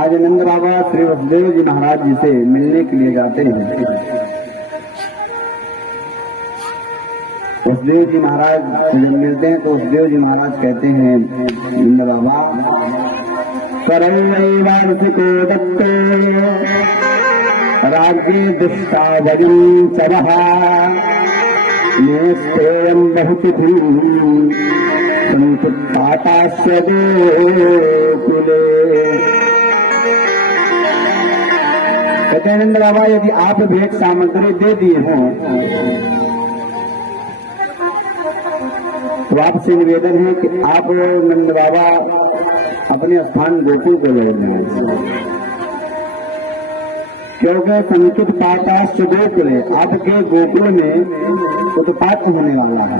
आज नंद बाबा श्री वसुदेव जी महाराज जी से मिलने के लिए जाते हैं। वसुदेव जी महाराज जब मिलते हैं तो वसुदेव जी महाराज कहते हैं नंद बाबा करैवांसिको दत्ते राज्ये दुष्टावयं चरः नेस्तेयं बहुतिथिं संतुत्पातास्य गोकुले। कहते हैं नंद बाबा यदि आप भेंट सामग्री दे दिए हों तो आपसे निवेदन है कि आप नंद बाबा अपने स्थान गोकुल को ले लें, क्योंकि संकित पाताश्च गोकुले आपके गोकुल में उत्पात होने वाला है,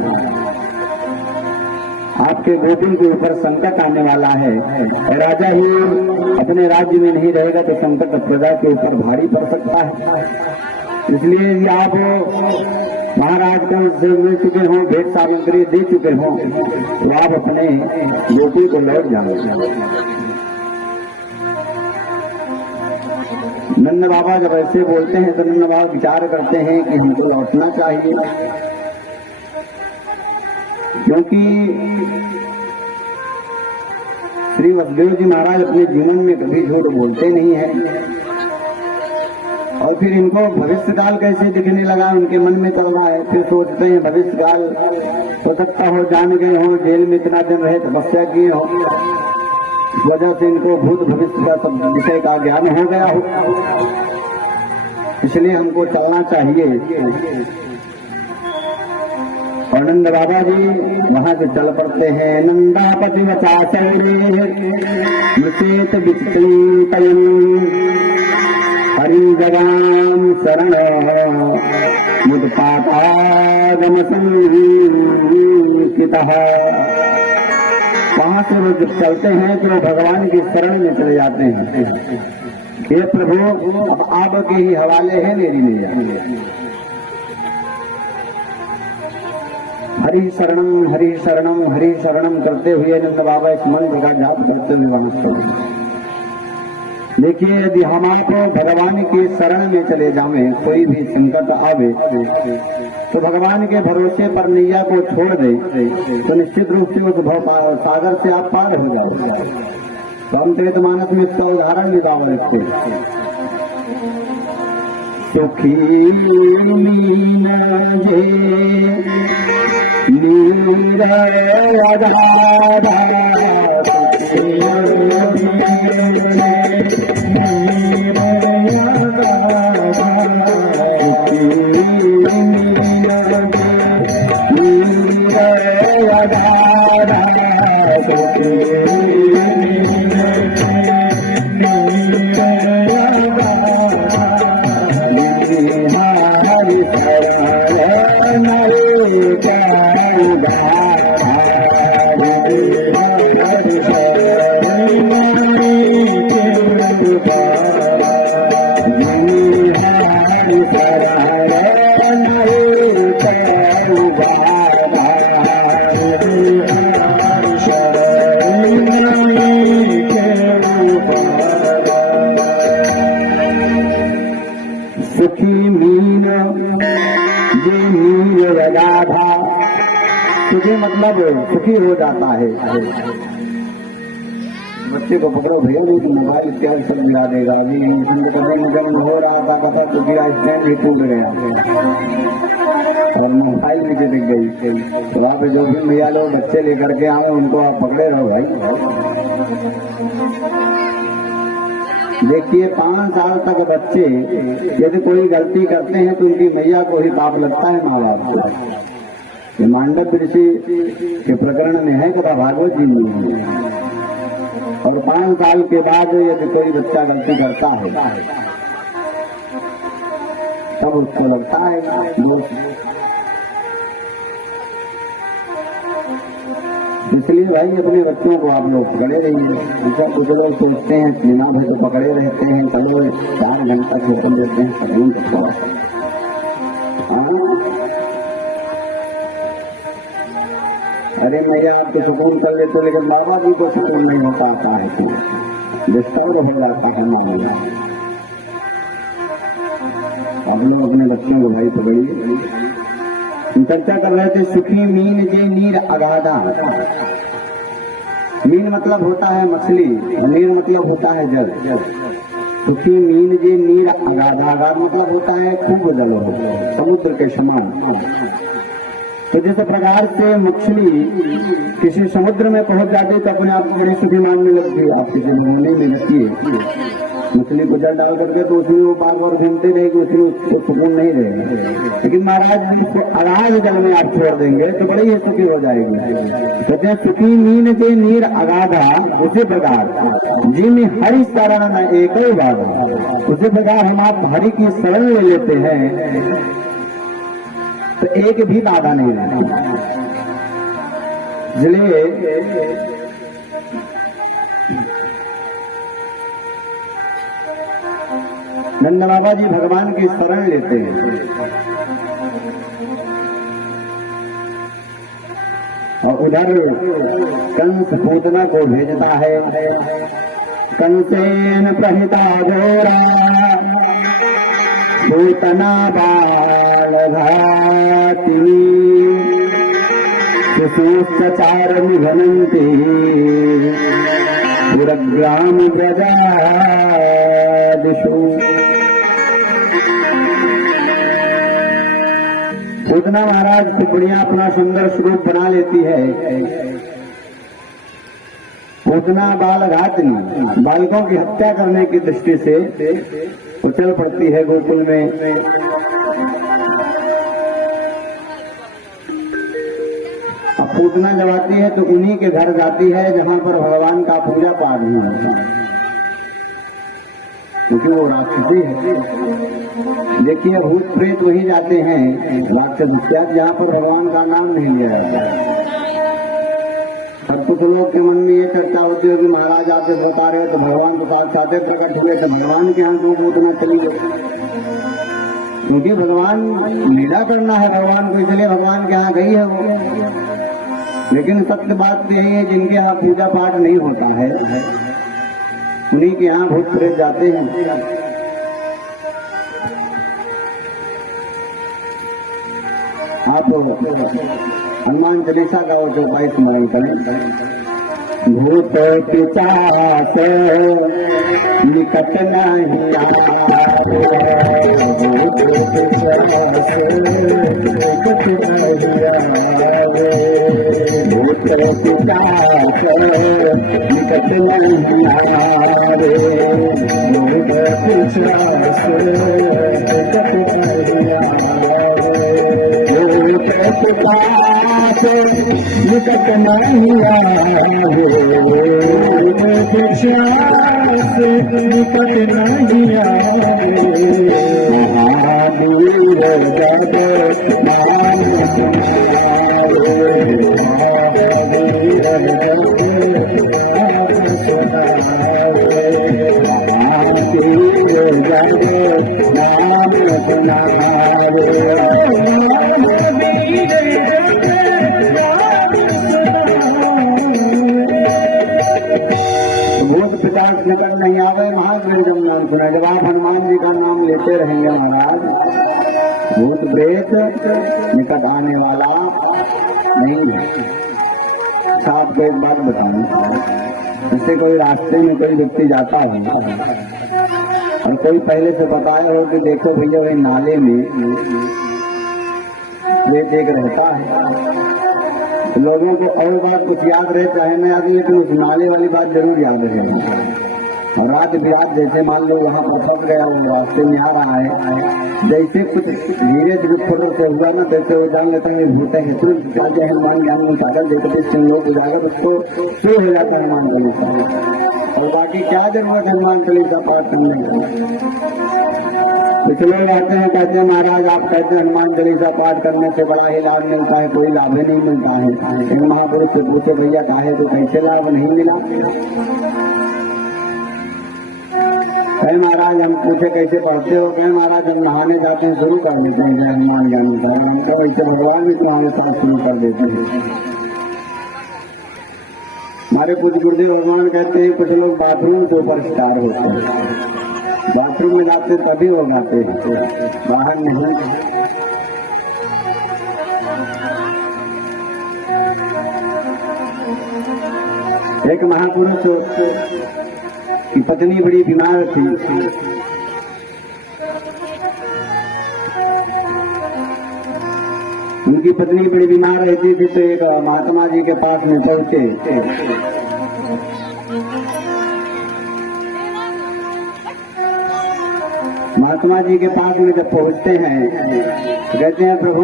आपके गोकुल के ऊपर संकट आने वाला है। राजा ही अपने राज्य में नहीं रहेगा तो संकट प्रजा के ऊपर भारी पड़ सकता है। इसलिए यदि आप महाराज को से मिल चुके हों, भेंट सामग्री दे चुके हों तो आप अपने गोकुल को लौट जाओ। नंद बाबा जब ऐसे बोलते हैं तो नंद बाबा विचार करते हैं कि हमको लौटना चाहिए, क्योंकि श्री वसुदेव जी महाराज अपने जीवन में कभी झूठ बोलते नहीं हैं। और फिर इनको भविष्य काल कैसे दिखने लगा उनके मन में चल रहा है। फिर सोचते हैं भविष्य काल हो सकता हो जान गए हो, जेल में इतना दिन रहे, तपस्या किए हो, इस वजह से इनको भूत भविष्य का सब विषय का ज्ञान हो गया हो, इसलिए हमको चलना चाहिए। और नंद बाबा जी वहां से चल पड़ते हैं। नंदापति वचाचैरे मृषेत विचिन्तयन् हरिं जगाम शरण मुदपातागम संकितः। वहां से वो जब चलते हैं तो भगवान की शरण में चले जाते हैं। हे प्रभु अब आपके ही हवाले है मेरी नैया। हरि शरणम हरि शरणम हरि शरणम करते हुए नंद बाबा इस मंत्र का जाप करते हुए वहां चले। देखिए यदि हम आप भगवान के शरण में चले जावें, कोई भी संकट आवे तो भगवान के भरोसे पर नैया को छोड़ दे तो निश्चित रूप से उस भव सागर से आप पार हो जाओगे। तो हम चरितमानस में इसका उदाहरण भी गाँव रखते सुखी मीना जे नीरा सुखी मतलब सुखी हो जाता है। बच्चे को पकड़ो भैया मोबाइल इत्यादि सब गिरा देगा। अभी जब हो रहा था पता तो गिरा, स्टैंड भी टूट गया और मोबाइल नीचे दिख गई। तो वहाँ पे जो भी भैया लोग बच्चे लेकर के आए उनको आप पकड़े रहो भाई। देखिए 5 साल तक बच्चे यदि कोई गलती करते हैं तो उनकी मैया को ही पाप लगता है माँ बाप को। मांडव ऋषि के प्रकरण में है कथा भागवत जी में। और 5 साल के बाद यदि कोई बच्चा गलती करता है तब उसको लगता है दोष। इसलिए भाई अपने बच्चों को आप लोग पकड़े रहिए। ऐसा कुछ लोग सोचते हैं सीमा में तो पकड़े रहते हैं, चलो 4 घंटा छोड़ देते हैं, नहीं सकता। अरे मैया आपको सुकून कर लेते, लेकिन बाबा जी को सुकून नहीं हो पाता है। डिस्टर्ब हो जाता है मामला। आप लोग अपने बच्चों को भाई पकड़िए। चर्चा कर रहे थे सुखी मीन जे नीर अगाधा। मीन मतलब होता है मछली, नीर मतलब होता है जल। सुखी मीन जे नीर अगाधा, अगाध मतलब होता है खूब जल हो, समुद्र के समान। तो जिस प्रकार से मछली किसी समुद्र में पहुंच जाती है तो अपने आप को बड़ी सुखी मानने लगती है। आप किसी घूमने में रखिए मछली को जल डाल करके तो उसमें वो बार बार घूमते रहेगी, उसमें उसको सुकून नहीं रहेगा। लेकिन महाराज इसको अगाध जल में आप छोड़ देंगे तो बड़ी ही सुखी हो जाएगी। कहते हैं सुखी मीन के नीर अगाधा, उसी प्रकार जिन हरि शरण एक ही बाधा। उसी प्रकार हम आप हरि की शरण ले लेते हैं तो एक भी बाधा नहीं रहती। इसलिए नंद बाबा जी भगवान की शरण लेते हैं और उधर कंस पूतना को भेजता है। कंसेन प्रहिता घोरा पूतना बाल घातिनी सुसूचार निघनन्ति पुरग्राम प्रजादिषु। पूतना महाराज टिप्पणियां अपना सुंदर स्वरूप बना लेती है। पूतना बाल घातनी, बालकों की हत्या करने की दृष्टि से उछल पड़ती है गोकुल में। अब पूतना जब आती है तो उन्हीं के घर जाती है जहां पर भगवान का पूजा पाठ नहीं होता, क्योंकि वो राक्षसी है। देखिए भूत प्रेत वही जाते हैं राक्षस जहाँ पर भगवान का नाम नहीं लिया जाता। और कुछ लोग के मन में ये चर्चा होती है कि महाराज आप जब बता रहे हो तो भगवान तो साक्षात प्रकट हुए, तो भगवान के यहाँ तो पूतना चली गई, क्योंकि भगवान लीला करना है भगवान को, इसलिए भगवान के यहाँ गई है वो। लेकिन सत्य बात तो यही है जिनके यहाँ पूजा पाठ नहीं होता है उन्हीं के यहाँ भूत प्रेत जाते हैं। आप हनुमान चालीसा का वो जो 22 स्मरण करें। भूत पिशाच निकट नहीं आवे, भूत पिशाच निकट नहीं आवे, भूत पिशाच निकट नहीं आवे, भूत पिशाच निकट नहीं आवे, निकट नहीं आवे, पिशाच निकट नहीं आवे। महावीर जब नाम सुनावे, महावीर जब नाम सुनावे, महावीर जब नाम सुनावे। भूत पिशाच निकट नहीं आवे, महावीर जब नाम सुना। जब आप हनुमान जी का नाम लेते रहेंगे महाराज, भूत प्रेत निकट आने वाला नहीं है। आपको एक बात बताऊं, जैसे कोई रास्ते में कोई व्यक्ति जाता है और कोई पहले से बताया हो कि देखो भैया वही नाले में प्रेत एक रहता है, लोगों को और बात कुछ याद रहे चाहे न याद, लेकिन उस नाले वाली बात जरूर याद रहे। और रात बिरात जैसे मान लो वहाँ पर फंस गया, रास्ते में आ रहा है, जैसे कुछ धीरे धीरे फोटो से हुआ ना, जैसे वो जान लेता है भूत है, जाते हनुमान ज्ञान में सागर देखते लोग उजागर उसको शुरू हो जाता है हनुमान चालीसा। और बाकी क्या जरूरत है हनुमान चालीसा पाठ करने का। कुछ लोग आते हैं कहते हैं महाराज आप कहते हैं हनुमान चालीसा पाठ करने से बड़ा ही लाभ मिलता है, कोई लाभ ही नहीं मिलता है। इन महापुरुष से पूछे भैया काहे तो कैसे लाभ नहीं मिला। कहे महाराज हम पूछे कैसे पढ़ते हो, कहे महाराज हम नहाने जाते हैं शुरू कर देते हैं जय हनुमान ज्ञान सागर, हमको ऐसे भगवान भी नहाने साथ शुरू कर देते हैं। हमारे कुछ गुरुदेव भगवान कहते हैं कुछ लोग बाथरूम से ऊपर स्टार होते हैं, बाथरूम में जाते तभी वो गाते हैं, बाहर नहीं। एक महापुरुष की पत्नी बड़ी बीमार थी, उनकी पत्नी बड़ी बीमार रहती थी तो एक महात्मा जी के पास में पहुंचे। महात्मा जी के पास में जब पहुंचते हैं कहते हैं प्रभु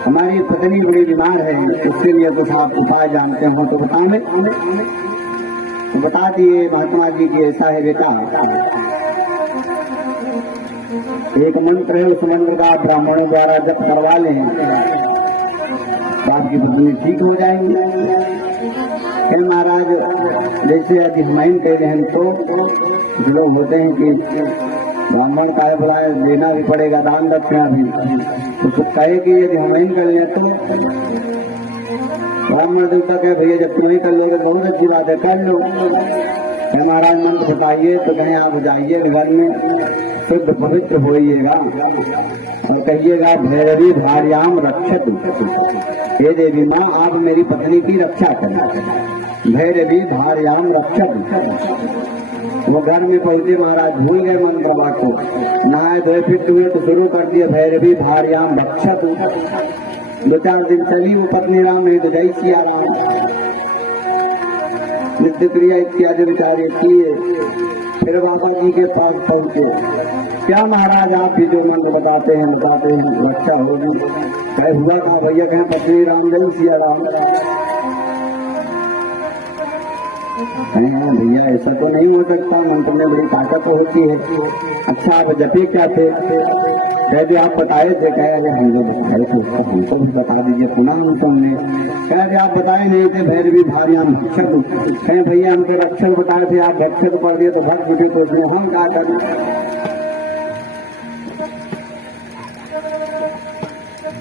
हमारी पत्नी बड़ी बीमार है, उसके लिए कुछ आप उपाय जानते हो तो बताएं। तो बता दिए महात्मा जी की ऐसा है बेटा, एक मंत्र है, उस मंत्र का ब्राह्मणों द्वारा जप करवा लें तो आपकी पत्नी ठीक हो जाएंगी। फिर महाराज जैसे यदि हम कह रहे हैं तो लोग होते हैं कि ब्राह्मण का बुलाए देना भी पड़ेगा, दान दक्षिणा भी, तो कहे कि यदि हम कर लें तो ब्राह्मण देवता कहे भैया जब तुम नहीं कर लोगे बहुत अच्छी बात है कर लो। फिर महाराज मंत्र बताइए तो कहें आप जाइए घर में शुद्ध पवित्र होइएगा और कहिएगा भैरवी भार्याम रक्षत, हे देवी माँ आप मेरी पत्नी की रक्षा करें, भैरवी भार्याम रक्षत। वो घर में पहुंचे महाराज भूल गए मंत्र को, नहाए धोए फिट हुए तो शुरू कर दिए भैरवी भार्याम रक्षत। 2-4 दिन चली वो पत्नी राम नहीं तो जय सिया राम, नित्य क्रिया इत्यादि विचार किए। फिर बाबा जी के पास पहुंचे, क्या महाराज आप भी जो मंत्र बताते हैं रक्षा होगी। कहे हुआ कहा भैया कहें पत्नी राम जय सिया राम। कहें हाँ भैया ऐसा तो नहीं हो सकता, मंत्र में बड़ी ताकत होती है। अच्छा आप जपे क्या थे, कह दिए आप बताए थे। कहे अरे हम जो बताए थे उसका हमको भी बता दीजिए, सुना तुमने। कह दिए आप बताए नहीं थे भैरवी भार्याम रक्षक। कहे भैया हमको रक्षक बताए थे, आप रक्षक पढ़ दिए तो भक्त उठे तो उसमें हम क्या करें।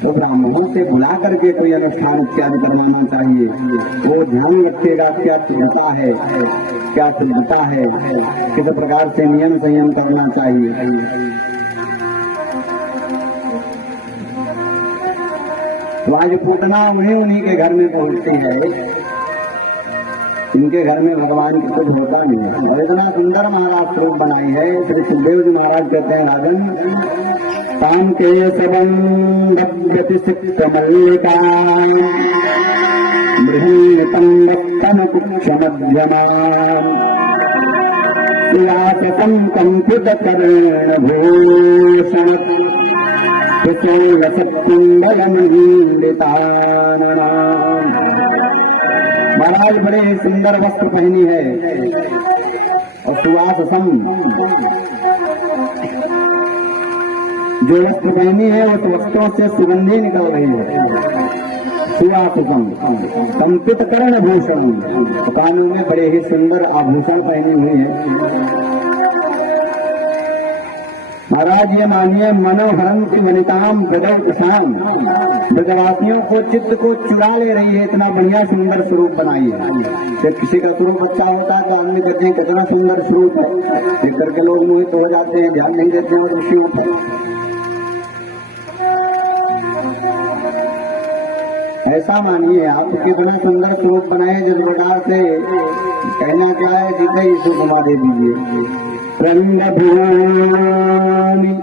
तो ब्राह्मणों से बुला करके कोई अनुष्ठान इत्यादि करवाना चाहिए, वो ध्यान रखेगा क्या शुद्धता है, क्या शुद्धता है, किस प्रकार से नियम संयम करना चाहिए। तो आज पूतना उन्हीं के घर में पहुंचती है, इनके घर में भगवान की कुछ होता नहीं है। और इतना सुंदर महाराज स्वरूप बनाई है। श्री सुखदेव जी महाराज कहते हैं राजन ताम के सबंधिका मृहतम कंपित कर्ण भूषण महाराज बड़े सुंदर वस्त्र पहनी है और सुवास सम जो वस्त्र पहनी है उस वस्त्रों से सुगंधी निकल रही है। सुवास सम कंपित कर्ण भूषण, कानों में बड़े ही सुंदर आभूषण पहनी हुई है। महाराज ये मानिए मनोहरम की वनिताम ब्रजवासियों ब्रजवासियों को चित्त को चुरा ले रही है, इतना बढ़िया सुंदर स्वरूप बनाई है। जब किसी का स्वरूप अच्छा होता है तो आदमी कहते हैं कितना सुंदर स्वरूप है, देख करके लोग मोहित हो जाते हैं, ध्यान नहीं देते हैं ऋषि पर। ऐसा मानिए आप कितना सुंदर स्वरूप बनाए, जिस प्रकार से कहना क्या है जिसे यीशु घुमा दे दीजिए। रंग भूमि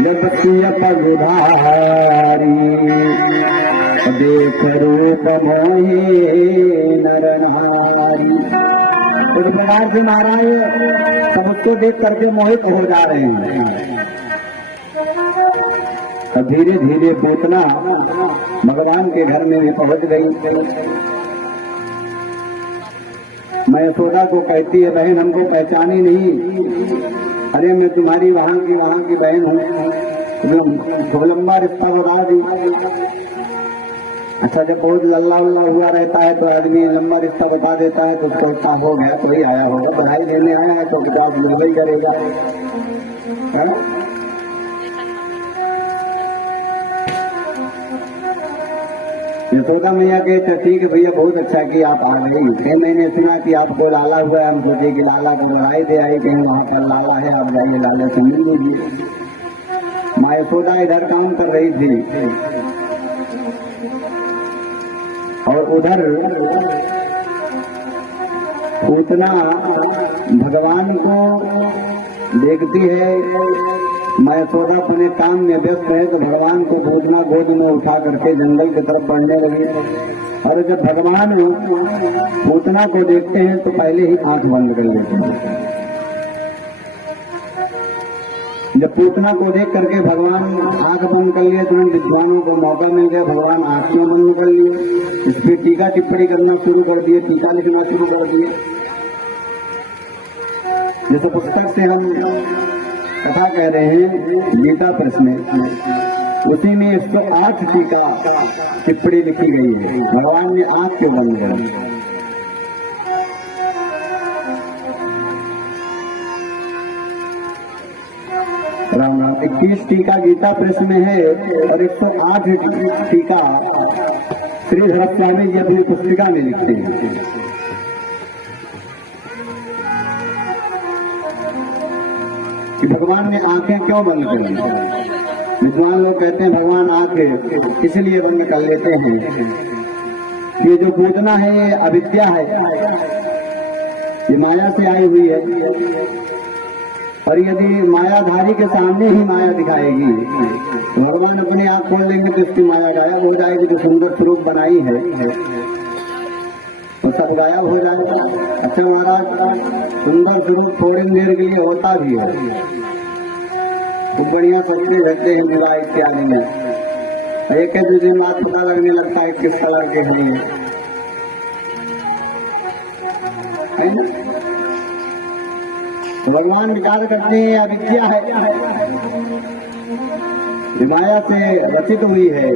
जपतिय पगुधारी देख रूप मोहे नर नारी। इस प्रकार से महाराज सबको देख करके मोहित हो जा रहे हैं। और धीरे धीरे पूतना भगवान के घर में भी पहुंच गई। मैं यशोदा को कहती है बहन हमको पहचानी नहीं, अरे मैं तुम्हारी वहाँ की बहन हूँ, जो लंबा रिश्ता बता दी। अच्छा जब बहुत लल्ला उल्ला हुआ रहता है तो आदमी लंबा रिश्ता बता देता है तो उसको इतना हो गया तो ही आया होगा, बधाई देने आया है तो 50 मिल ही करेगा। यशोदा मैया के तो ठीक है भैया, बहुत अच्छा कि आप आ गई। फिर मैंने सुना कि आपको लाला हुआ है, हम सोचे कि लाला को दवाई दे आई, कहीं वहाँ पर लाला है, आप जाइए लाला से मिल लीजिए। माँ यशोदा इधर काम कर रही थी और उधर पूतना भगवान को देखती है। मैं यशोदा अपने काम में व्यस्त है तो भगवान को पूतना गोद में उठा करके जंगल की तरफ बढ़ने लगी। और जब भगवान पूतना को देखते हैं तो पहले ही आंख बंद कर लेते हैं। जब पूतना को देख करके भगवान आंख बंद कर लिए तो उन विद्वानों को मौका मिल गया, भगवान आंखें बंद कर लिए, इस पर टीका टिप्पणी करना शुरू कर दिए, टीका लिखना शुरू कर दिए। जैसे पुस्तक से हम कथा कह रहे हैं गीता प्रश्न, उसी में 108 टीका टिप्पणी लिखी गई है। भगवान ने आंख क्यों बंद कर? राम 21 टीका गीता प्रश्न में है और 108 टीका श्रीधर स्वामी जी अपनी पुस्तिका में लिखते हैं। कि भगवान ने आंखें क्यों बंद कर ली? विद्वान लोग कहते हैं भगवान आंखें इसलिए बंद कर लेते हैं कि ये जो पूजना है ये अविद्या है, ये माया से आई हुई है। और यदि मायाधारी के सामने ही माया दिखाएगी तो भगवान अपनी आंख खोल लेंगे तो इसकी माया गायब हो जाएगी। जो सुंदर स्वरूप बनाई है तो सब गायब हो जाएगा। अच्छा महाराज, सुंदर स्वरूप थोड़ी देर के लिए होता भी है, खूब बढ़िया सस्ते रहते हैं विवाह इत्यादि में, एक है दूसरे में पता लगने लगता है किस कलर के है ना। तो भगवान विचार करते हैं अविद्या है, माया से रचित हुई है,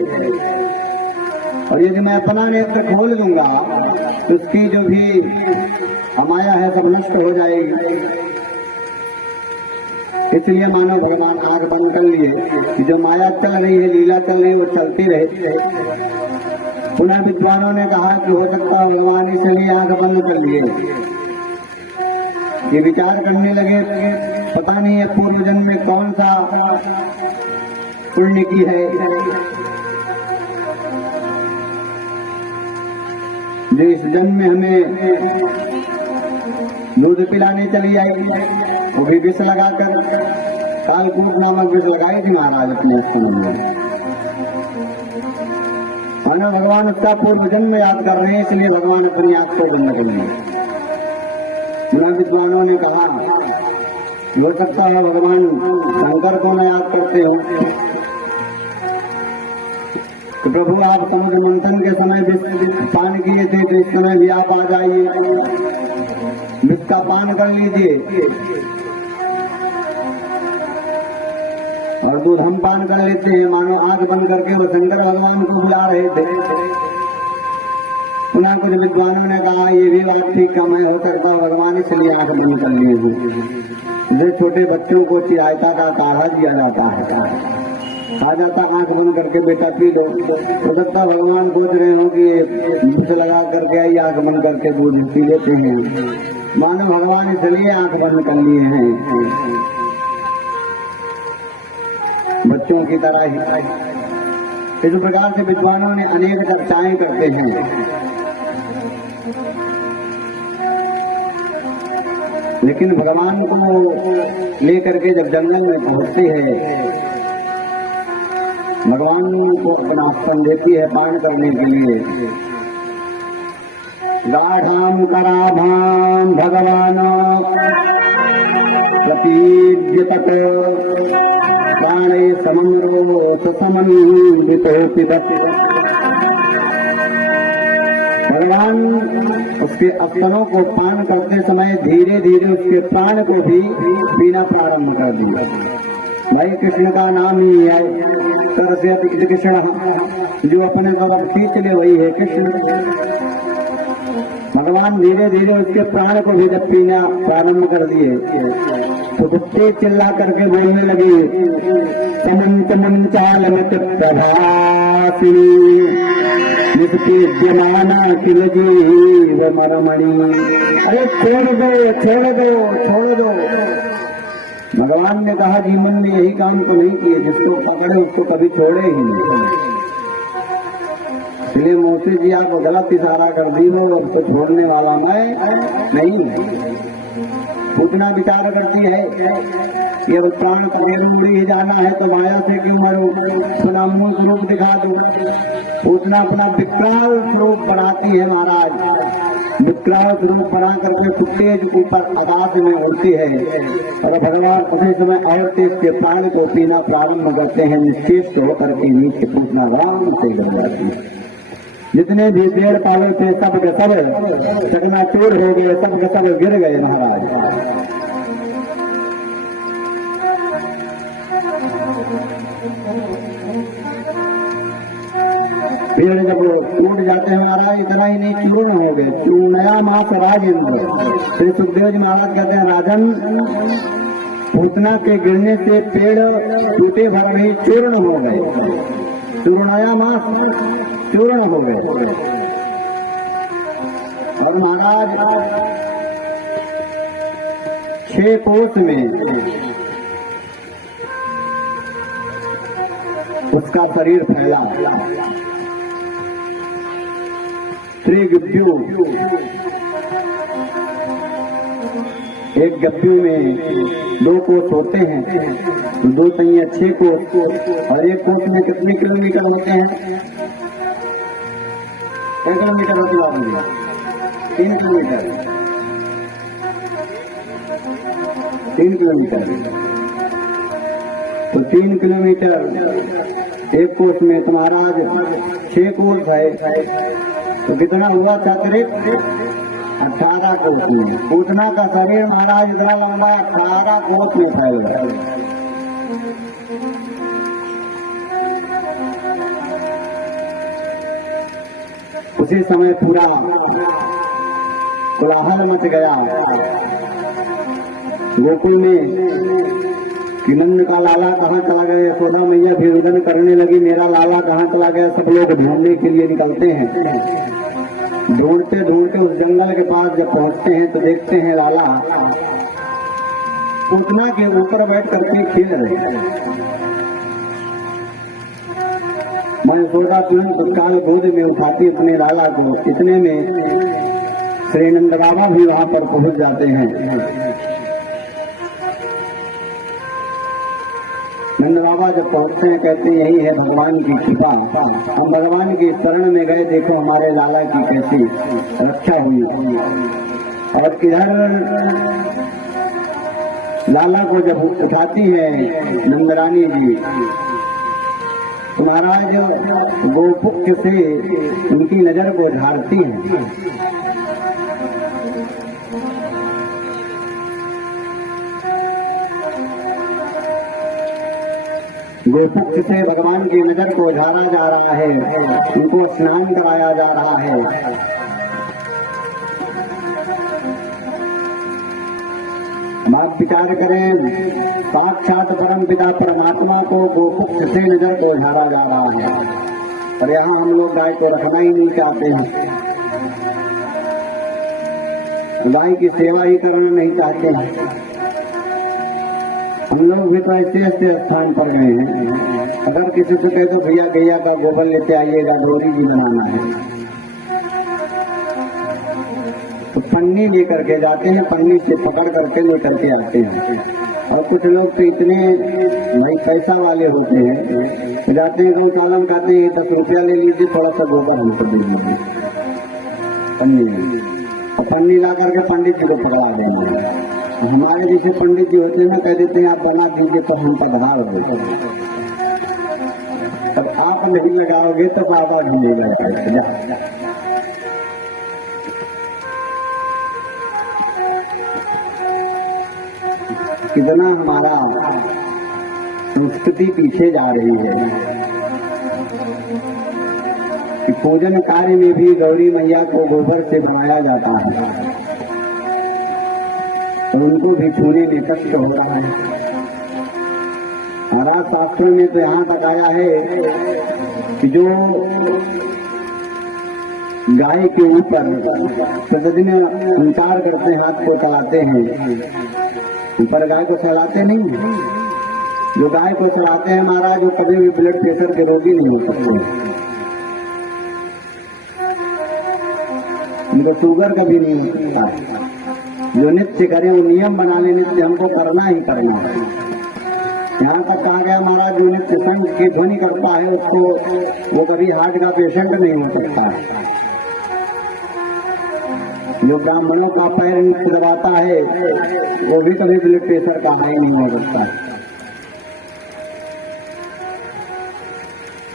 और यदि मैं अपना नेत्र खोल दूंगा तो उसकी जो भी अमाया है सब नष्ट हो जाएगी। इसलिए मानो भगवान आंख बंद कर लिए कि जो माया चल रही है, लीला चल रही है, वो चलती रहे। पुनः विद्वानों ने कहा कि हो सकता है भगवान इसलिए आंख बंद कर लिए। ये विचार करने लगे पता नहीं है पूर्व जन्म में कौन सा पुण्य की है जो इस जन्म में हमें दूध पिलाने चली आएगी, वो भी विष लगाकर, कालकूट नामक विष लगाई थी महाराज अपने समय में। मानो भगवान उसका पूर्व जन्म याद कर रहे हैं, इसलिए भगवान अपनी आंख को बंद कर लिए। विद्वानों ने कहा हो सकता है भगवान शंकर को न याद करते हो तो प्रभु आप समुद्र मंथन के समय विष पान किए थे तो इस समय भी आप आ जाइए, विष का पान कर लीजिए और दूध हम पान कर लेते हैं। मानो आंख बंद करके वो शंकर भगवान को बुला रहे थे। पुनः कुछ विद्वानों ने कहा ये भी बात ठीक कम है, हो सकता है भगवान इसलिए आंख बंद कर लिए हुए। जो छोटे बच्चों को चिरायता का काढ़ा दिया जाता है, आ जाता आंख बंद करके बेटा पी लो, हो सकता है भगवान सोच रहे हो कि मुंह से लगा करके आई आंख बंद करके दूध पी लेते हैं। मानो भगवान इसलिए आंख बंद कर लिए हैं बच्चों की तरह ही। इस प्रकार से विद्वानों ने अनेक चर्चाएं करते हैं, लेकिन भगवान को लेकर के जब जंगल में पहुंचते हैं, भगवान को अपना स्तन देती है पान करने के लिए। गाढ़ाम कराभाम भगवान प्रतीद्यतत प्राणे समन्रो सुसमन्वितो पिबत। भगवान उसके स्तनों को पान करते समय धीरे धीरे उसके प्राण को भी पीना प्रारंभ कर दिया। भाई कृष्ण का नाम ही है सरस्वती कृष्ण, जो अपने तरफ खींच ले वही है कृष्ण। भगवान धीरे धीरे उसके प्राण को भी जब पीना प्रारंभ कर दिए तो कुत्ते चिल्ला करके बोलने लगी, तमन तमन चाल मत प्रभासिनी निष्पेद्यमाना किल जीव मरमणि। अरे छोड़ दो छोड़ दो छोड़ दो। भगवान ने कहा जीवन में यही काम तो नहीं किए, जिसको पकड़े उसको कभी छोड़े ही नहीं। इसलिए मोती जी आपको गलत इशारा कर दी हो, उसको छोड़ने वाला मैं नहीं। पूतना विचार करती है ये प्राण कबीर मुड़ी ही जाना है तो माया से क्यों मरो, अपना मूल स्वरूप दिखा दो। पूतना अपना विकराल स्वरूप बनाती है महाराज, विकराल स्वरूप बना करके कुत्ते ऊपर आकाश में उड़ती है और भगवान उसी समय ऐसे इसके प्राण को पीना प्रारंभ करते हैं। निश्चेष होकर के नीचे पूतना राम से गिर जाती है। जितने भी पेड़ पाले थे सब के सब चकनाचूर हो गए, सब के सब गिर गए महाराज। पेड़ जब टूट जाते हैं महाराज, इतना ही नहीं चूर्ण हो गए, चूर्णया मास राजेंद्र। श्री सुखदेव जी महाराज कहते हैं राजन पूतना के गिरने से पेड़ टूटे भर नहीं चूर्ण हो गए, चूर्णया मास चूर्ण हो गए। और महाराज 6 कोस में उसका शरीर फैला। त्रिगभ्यू, एक गभ्यू में 2 कोस होते हैं तो 2 पहिए 6 कोस, और एक कोस में कितने किलोमीटर होते हैं? 1 किलोमीटर बतला दूंगा, 3 किलोमीटर 3 किलोमीटर। तो 3 किलोमीटर एक कोस में तुम्हारा 6 कोस है तो कितना हुआ चक्रित 18 कोस में। पूतना का शरीर महाराज इतना लंबा 18 कोस में फैल गया। उसी समय पूरा कोलाहल मच गया गोकुल में कि नंद का लाला कहाँ चला गया। यशोदा मैया भी रुदन करने लगी, मेरा लाला कहाँ चला गया। सब लोग ढूंढने के लिए निकलते हैं। ढूंढते ढूंढते उस जंगल के पास जब पहुंचते हैं तो देखते हैं लाला पूतना के ऊपर बैठ करके खेल रहे हैं। मैं यशोदा तुरंत तत्काल गोद में उठाती अपने लाला को। इतने में श्री नंद बाबा भी वहां पर पहुंच जाते हैं। नंद बाबा जब पहुंचते हैं कहते हैं यही है भगवान की कृपा, हम भगवान की शरण में गए, देखो हमारे लाला की कैसी रक्षा हुई। और इधर लाला को जब उठाती है नंदरानी जी तो महाराज गोपुक से उनकी नजर को झाड़ती है। गोपुक से भगवान की नजर को झाड़ा जा रहा है, उनको स्नान कराया जा रहा है। आप विचार करें, साक्षात परम पिता परमात्मा को गोपुक से नजर को झाड़ा जा रहा है और यहाँ हम लोग गाय को रखना ही नहीं चाहते हैं, गाय की सेवा ही करना नहीं चाहते हैं। हम लोग भी तो ऐसे ऐसे स्थान पर गए हैं, अगर किसी से कहे तो भैया गैया का गोबर लेते आइएगा, डोरी भी बनाना है तो पन्नी लेकर के जाते हैं, पन्नी से पकड़ करके लेकर के आते हैं। और कुछ लोग तो इतने भाई पैसा वाले होते हैं, जाते हैं गौशाला में, कहते हैं 10 रुपया ले लीजिए, थोड़ा सा गोबर हमको दे दीजिए पन्नी में, और पन्नी ला करके पंडित जी को पकड़ा देंगे। हमारे जैसे पंडित जी होते हैं, कह देते हैं आप बना दीजिए तो हम पधार हो। अब आप नहीं लगाओगे तो बाबा भी नहीं लगाएगा। कितना हमारा संस्कृति पीछे जा रही है। कि पूजन कार्य में भी गौरी मैया को गोबर से बनाया जाता है, तो उनको भी छूने में कष्ट हो रहा है। महाराज शास्त्रों में तो यहाँ तक आया है कि जो गाय के ऊपर प्रतिदिन संचार करते हैं, हाथ को चलाते हैं, ऊपर गाय को चलाते नहीं, जो गाय को चलाते हैं महाराज वो कभी भी ब्लड प्रेशर के रोगी नहीं हो सकते, उनको शुगर कभी नहीं हो सकता। जो नित्य करें वो नियम बना ले, नित्य हमको करना ही करना है। यहाँ तक कहा गया महाराज जो नित्य संघ की ध्वनि करता है उसको वो कभी हार्ट का पेशेंट नहीं हो सकता। जो ब्राह्मणों का पैर नित्य दबाता है वो भी कभी ब्लड प्रेशर का हाई नहीं हो सकता।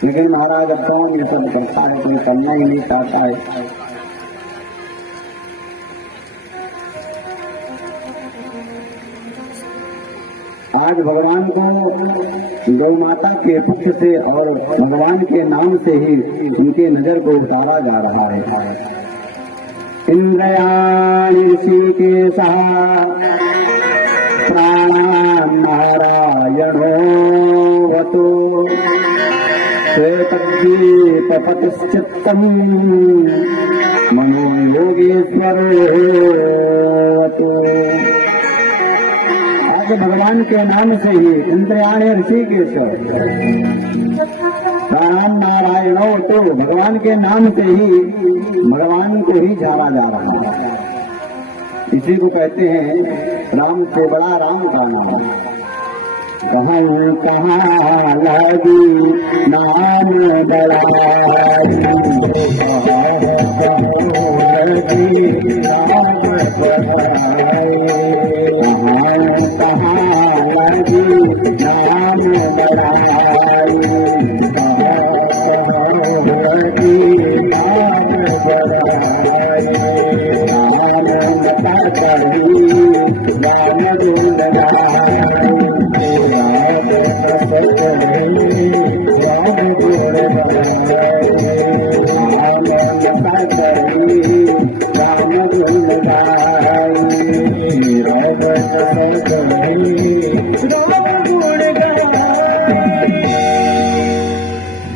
लेकिन महाराज अब कौन ये सब करता है, कोई करना ही नहीं चाहता है। आज भगवान को गौ माता के पुत्र से और भगवान के नाम से ही उनके नजर को उतारा जा रहा है। इंद्रयाणी ऋषिकेशः प्राणान्नारायणो वतो श्वेतद्वीपपतिश्चित्तम् मनो योगेश्वरो वतो। आज भगवान के नाम से ही इंद्रयाणी ऋषिकेश राम नारायणो, तो भगवान के नाम से ही भगवान को ही जाना जा रहा है। इसी को कहते हैं राम से बड़ा राम का नाम। कहाँ कहाँ लगी नाम बड़ा,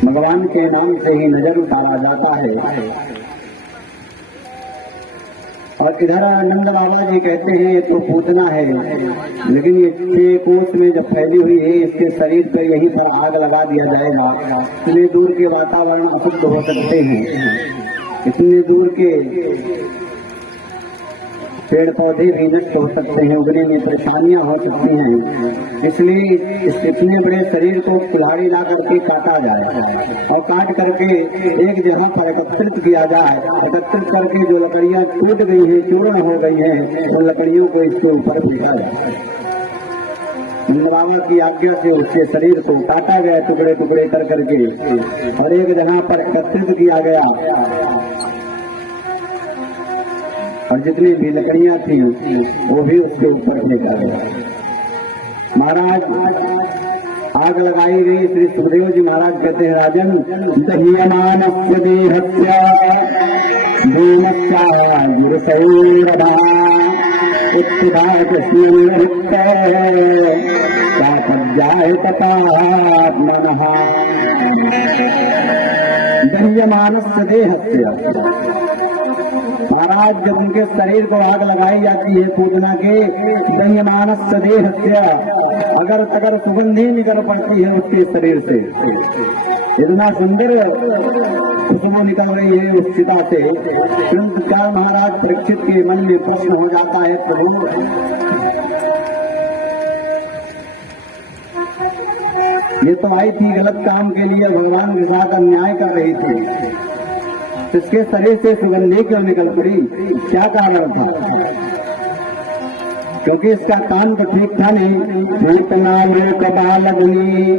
भगवान के नाम से ही नजर उतारा जाता है। और इधर आनंद बाबा जी कहते हैं तो पूतना है, लेकिन ये कोष में जब फैली हुई है इसके शरीर पर यहीं पर आग लगा दिया जाएगा, इतने दूर के वातावरण अशुद्ध हो सकते हैं, इतने दूर के पेड़ पौधे भी नष्ट हो सकते हैं, उगने में परेशानियां हो सकती हैं। इसलिए इतने बड़े शरीर को कुल्हाड़ी ला करके काटा जाए और काट करके एक जगह पर एकत्रित किया जाए। एकत्रित करके जो लकड़ियां टूट गई हैं, चूर्ण हो गई हैं, उन लकड़ियों को इसके ऊपर फेंका जाए। बाबा की आज्ञा से उसके शरीर को काटा गया टुकड़े टुकड़े कर करके और एक जगह पर एकत्रित किया गया और जितनी भी लकड़ियां थी वो भी उसके ऊपर फेंका गया। महाराज आग लगाई गई। श्री सुखदेव जी महाराज कहते हैं राजन दह्यमानस्य देहस्य गुरुसौरभा उत्थिता कृष्णजायततात्मनः दह्यमानस्य देहस्य। महाराज जब उनके शरीर को आग लगाई जाती है पूजना के दह्यमानस्य देहस्य, अगर तगर सुगंधी निकल पड़ती है उसके शरीर से, इतना सुंदर खुशबू निकल रही है उस चिता से। तुरंत क्या महाराज परीक्षित के मन में प्रश्न हो जाता है, प्रभु ये तो आई थी गलत काम के लिए, भगवान के साथ अन्याय कर रही थी, इसके शरीर से सुगंधी क्यों निकल पड़ी, क्या कारण था? क्योंकि इसका कान तो ठीक था नहीं। कपालग्नि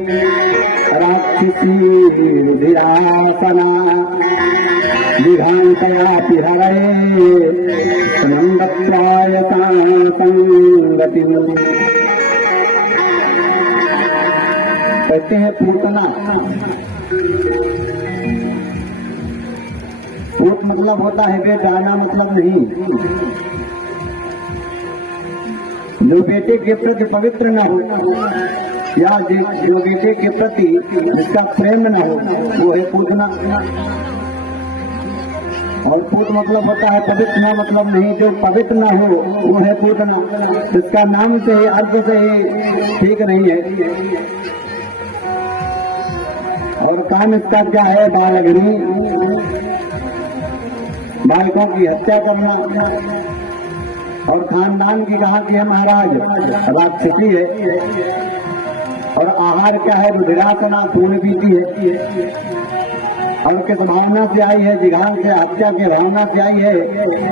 राक्षसी रुधिरासना विघान्तया पिहरे संगत्यायता संगति। कहते हैं पूतना मतलब होता है बेगाना मतलब नहीं। जो बेटे के प्रति पवित्र न हो या जो बेटे के प्रति जिसका प्रेम न हो वो है पूतना। और पूत मतलब होता है पवित्र न मतलब नहीं, जो पवित्र न हो वो है पूतना। इसका नाम से ही अर्थ से ही ठीक नहीं है। और काम इसका क्या है? बालघनी, बालकों की हत्या करना। और खानदान की कहा कि है महाराज राक्षसी है। और आहार क्या है? रुधिरासना, खून पीती है। और किस भावना से आई है? जिघान से, हत्या के भावना से आई है।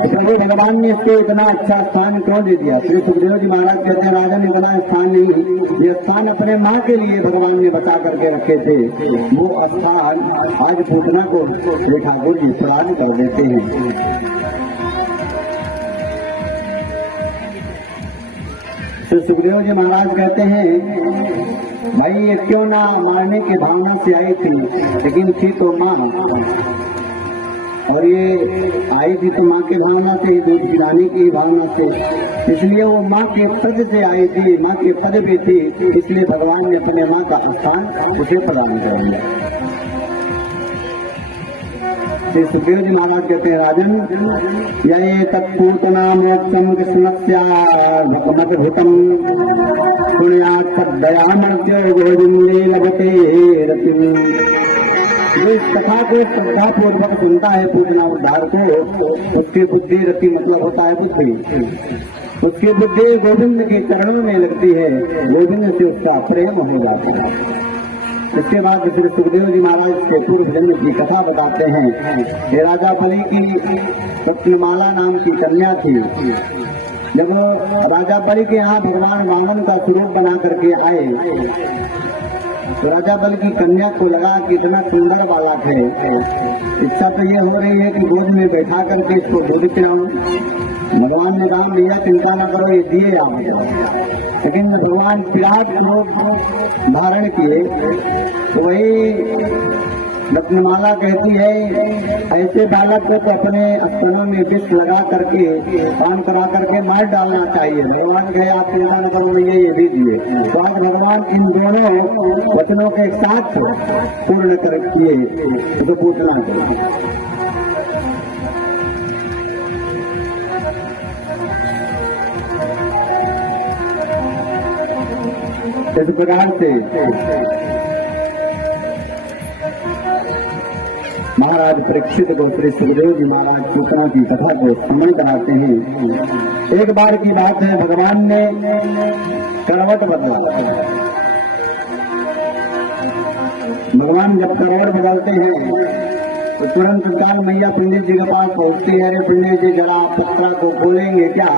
तो प्रभु भगवान ने इसको इतना अच्छा स्थान क्यों दे दिया? श्री सुखदेव जी महाराज कहते हैं राजन इतना स्थान नहीं, ये स्थान अपने माँ के लिए भगवान ने बचा करके रखे थे। वो स्थान आज पूतना को श्री ठाकुर जी प्रदान कर देते हैं। तो सुखदेव जी महाराज कहते हैं भाई ये क्यों ना मारने की भावना से आई थी, लेकिन थी तो माँ। और ये आई थी तो माँ की भावना से, दूध पिलाने की भावना से, इसलिए वो माँ के पद से आई थी, माँ के पद पे थी। इसलिए भगवान ने अपने माँ का स्थान उसे प्रदान कर दिया। सुखदेव जी महाराज कहते हैं राजन ये तत्पूतना मोक्षम कृष्णस्याभूतम पुण्यात् तद्दयामर्त्य गोविंदे लगते रतिम। जो इस कथा को श्रद्धा पूर्वक सुनता है पूजना उद्धार को, उसकी बुद्धि रति मतलब होता है बुद्धि, उसकी बुद्धि गोविंद के चरणों में लगती है, गोविंद से उसका प्रेम हो जाता है। इसके बाद श्री सुखदेव जी महाराज के पूर्व जन्म की कथा बताते हैं। ये राजा बलि की रत्नमाला नाम की कन्या थी। जब राजा बलि के यहाँ भगवान वामन का स्वरूप बना करके आए तो राजा बलि की कन्या को लगा कि इतना सुंदर बालक है, इच्छा तो ये हो रही है कि गोद में बैठा करके इसको दूध पिलाऊं। भगवान ने कहा भैया चिंता न करो, ये दिए आप। लेकिन भगवान विराट रूप धारण किए तो वही रत्नमाला कहती है ऐसे बालक को अपने स्तनों में विष लगा करके पान करा करके मार डालना चाहिए। भगवान कहे आप चिंता न करो, ये भी दिए। तो आज भगवान इन दोनों वचनों के साथ पूर्ण कर किए तो पूछना चाहिए। इस प्रकार से महाराज परीक्षित को श्री सुखदेव जी महाराज पूतना की कथा को स्मरण कराते हैं। एक बार की बात है, भगवान ने करवट बदला। भगवान जब करवट बदलते हैं तो तुरंत काल मैया पंडित जी के पास पहुंचती है। अरे पंडित जी जरा पत्रा को खोलेंगे क्या?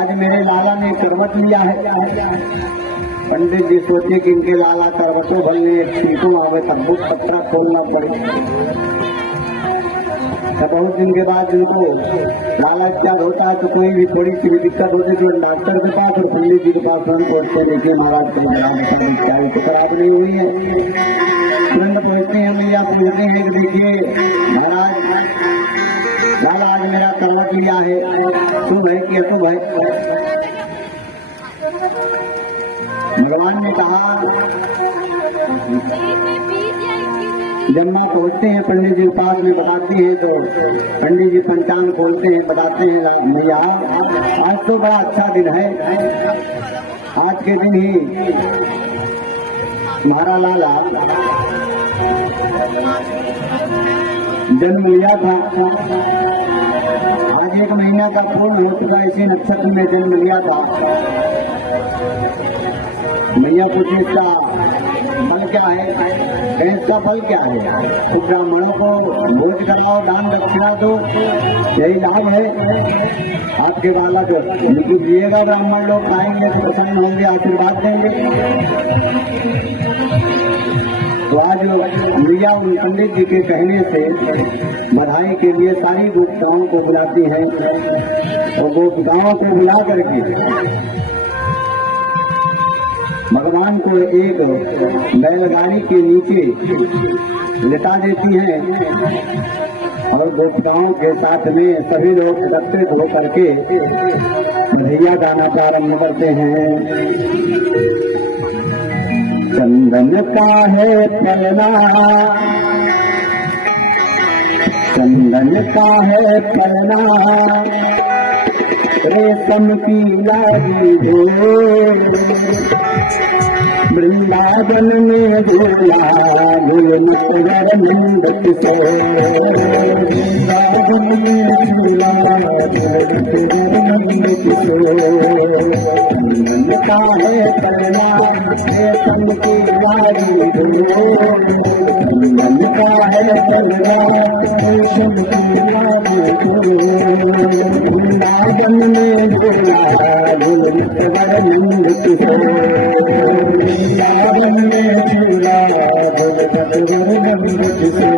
आज मेरे लाला ने करवट लिया है। पंडित जी सोचे कि इनके लाला करवटों भरने ठीक आवे तब पत्रा खोलना पड़े। तब बहुत दिन के बाद जिनको लाला क्या होता है तो कोई भी थोड़ी सी भी दिक्कत होती तो डॉक्टर के पास और पंडित जी के पास तुरंत पहुंचते। देखिए महाराज क्या तो खराब नहीं हुई है। तुरंत पहुंचते हैं, भैया पूछते हैं कि देखिए महाराज लाला आज मेरा करवट लिया है, शुभ है कि अशुभ है? भगवान ने कहा जब माँ पहुँचते हैं पंडित जी पास में बताती है तो पंडित जी पंचांग खोलते हैं, बताते हैं भैया आज तो बड़ा अच्छा दिन है। आज के दिन ही तुम्हारा लाला जन्म लिया था। आज 1 महीना का पूर्ण हो चुका, इसी नक्षत्र में जन्म लिया था। मैया पूछे इसका फल क्या है? इसका फल क्या है? तो ब्राह्मणों को भोज कराओ, दान दक्षिणा दो, यही लाभ है। आपके बालक बिल्कुल दिएगा, ब्राह्मण लोग खाएंगे तो प्रसन्न होंगे, आशीर्वाद देंगे। तो आज मैया उन पंडित जी के कहने से बधाई के लिए सारी गोपिकाओं को बुलाती है और गोपिकाओं को बुला करके भगवान को एक बैलगाड़ी के नीचे लिटा देती हैं और गोपिकाओं के साथ में सभी लोग एकत्रित होकर के भैया गाना प्रारंभ करते हैं। चंदन का है पलना, चंदन का है पलना, रेशम की लागी वृंदावन में झूला गुलमुखर मंडप से, वृंदावन में झूला गुलमुखर मंडप से। चंदन का है पलना, रेशम की लागी चंदन का है पलना, रेशम की लागी वृंदावन में झूला गुलमुखर मंडप से, वृंदावन में झूला गुलमुखर मंडप से।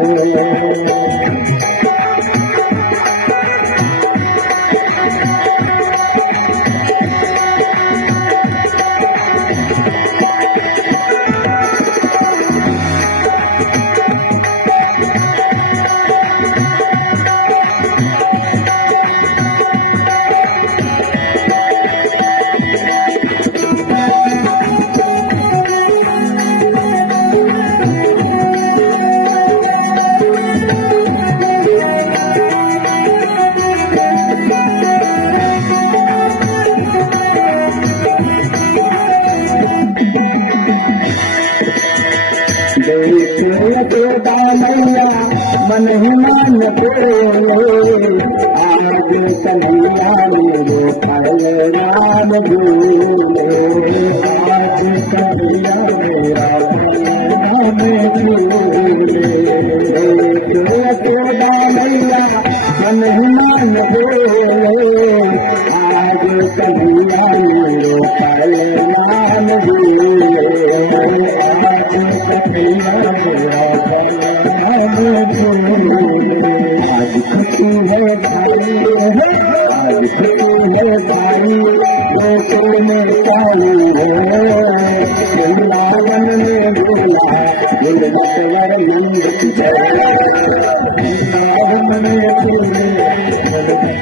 मैया मन ही मान आज कन्हैया मेरे पहले राम भूले, आज कन्हैया मेरा राम भूले। यशोदा मैया मन ही मान आज कन्हैया मेरे पहले राम भूले, आज कन्हैया मेरा आज खुशी है भाई, आज खुशी है भाई, दोस्तों में चालू है वृंदावन में झूला गुलमुखर मंडप से, वृंदावन में झूले गुलमुखर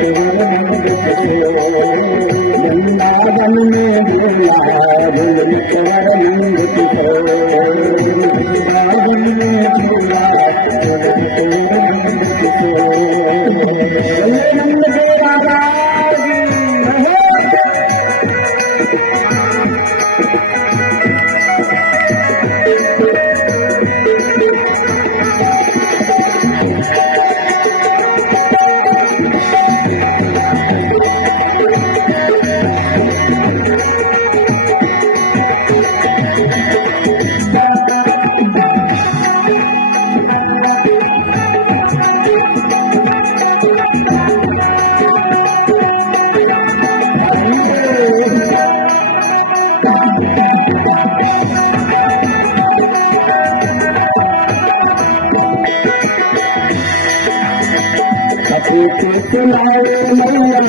मंडप से, वृंदावन में झूला गुलमुखर मंडप से, वृंदावन में झूला सुनाए मैया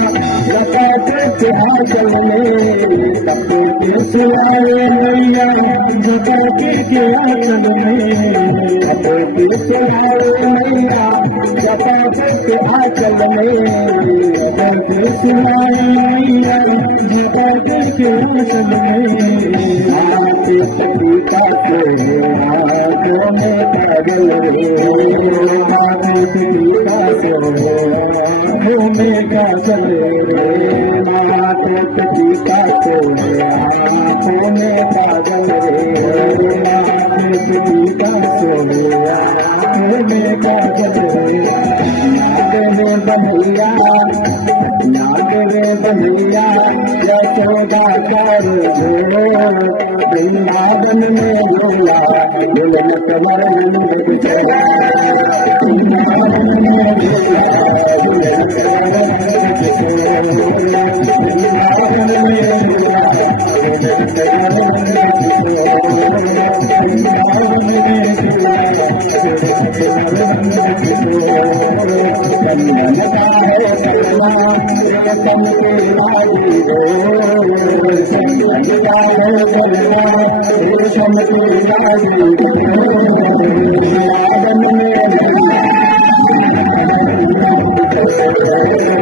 लता के आंचल में, सपने सुनाए मैया लता के आंचल में, सपने सुनाए मैया लता के आंचल में, सपने सुनाए मैया लता के आंचल में। आके कविता के आंखों में पागल रे, आके कविता से में काजल रे, माथे कविता से आँखों में काजल रे, माथे कविता से आँखों में काजल रे। नाग रे बंधुया, नाग रे बंधुया, यशोदा कर वृंदावन में झूला गुलमुखर मंडप से, वृंदावन में झूला Hare